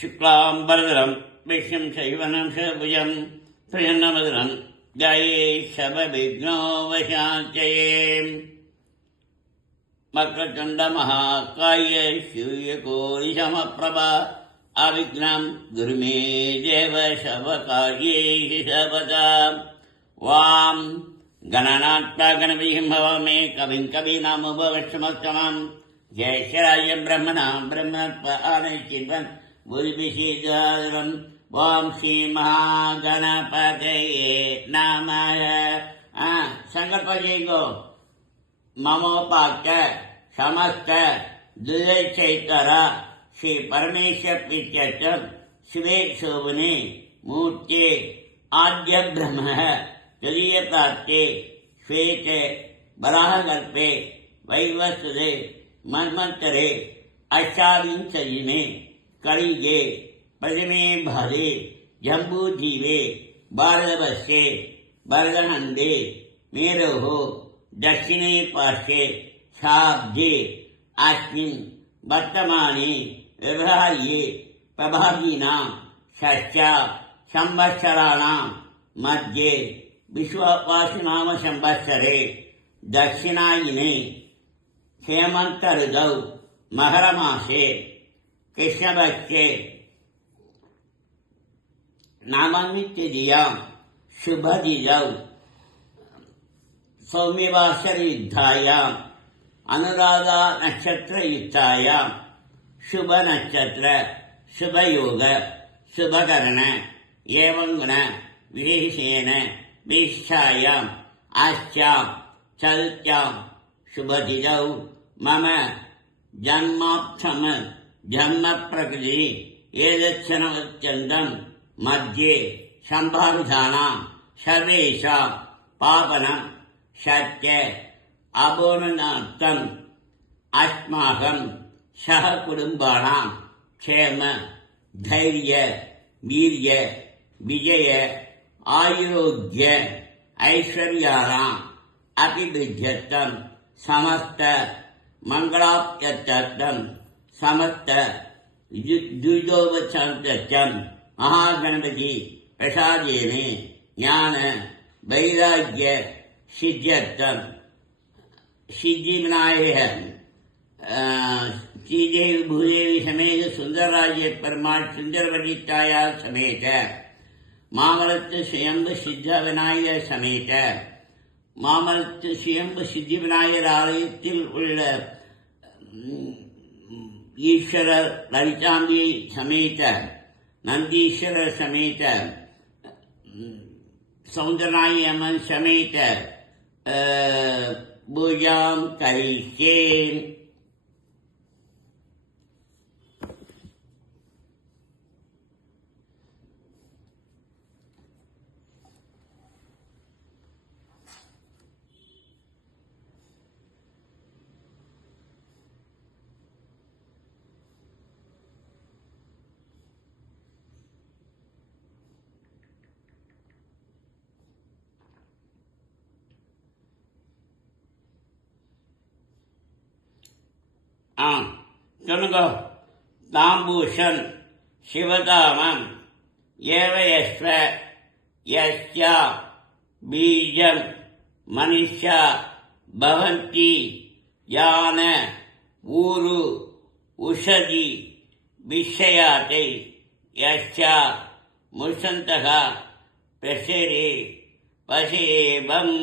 शुक्लाम्बरधरं विष्णुं शैवनं शभुजं प्रसन्नवदनं ध्याये सर्वविघ्नोपशान्तये। वक्रतुण्डमहाकाय सूर्यकोटिसमप्रभा अविघ्नं गुरु मे देव सर्वकार्येषु सर्वदा। वां गणनात्मका गणपतिं भवामहे कविं कवीनामुपवेशमस्तमं जयश्रीराजं ब्रह्मणां ब्रह्मणस्पदानचिन्वन् बुद्धिविषेदारं वां श्रीमहागणपतये नमः। संकल्प करो ममोपाख्य समस्त दुर्लक्षितर श्री परमेश्वर प्रीत्यर्थं शिवे शोभने मूर्ते आद्य ब्रह्म तदीय प्राप्ते श्वेत वराहकल्पे वैवस्वते मन्वन्तरे अष्टाविंशदिने कलिगे प्रथमे भागे जम्बूद्वीपे भारतवर्षे वरदखण्डे मेरोः दक्षिणे पार्श्वे शाब्दे अस्मिन् वर्तमाने व्यवहार्ये प्रभाविनां षष्ठ संवत्सराणां मध्ये विश्वावसुनाम संवत्सरे दक्षिणायने हेमन्त ऋतौ मकरमासे कृष्णपक्षे नवमी तिथ्यां शुभतिथौ सौम्यवासरयुक्तायाम् अनुराधा नक्षत्रयुक्तायां शुभ नक्षत्र शुभयोग शुभकरण एवं गुण विशेषेण विशिष्टायाम् अस्यां चतुर्थ्यां शुभतिथौ मम जन्मार्थं जन्म प्रकृति एतच्छनवत्यन्तं मध्ये सम्भावितानां सर्वेषां पापनं सत्य अबोधनार्थम् अस्माकं सह कुटुम्बानां क्षेम धैर्य वीर्य विजय आरोग्य ऐश्वर्याणाम् अभिवृद्ध्यर्थं समस्त मंगलाप्त्यर्थं समस्त दुर्योपशान्त्यर्थं महागणपति प्रसादेन ज्ञान वैराग्य सिद्ध्यर्थं सिद्धिविनायक श्रीदेवी भूदेवी समेत सुंदरराज्य परमार्थ सुंदरवजिताया समेत मामलत्व स्वयंभु सिद्ध विनायक समेत மாமலத்து சுயம்பு சித்தி விநாயகர் ஆலயத்தில் உள்ள ஈஸ்வரர் லலிதாம்பியை சமேத நந்தீஸ்வரர் சமேத சௌந்தரநாயகி அம்மன் சமேத பூஜாம் கரிஷ்யேன். சொல்லுங்க. தாம்பூஷன் சிவதாமம் ஏவயஸ்வ யஸ்யா பீஜம் மனிஷா பவந்தி யான ஊரு உஷதி விஷயாத்தை யஸ்யா முசந்தகா பிரசரே பசேபம்.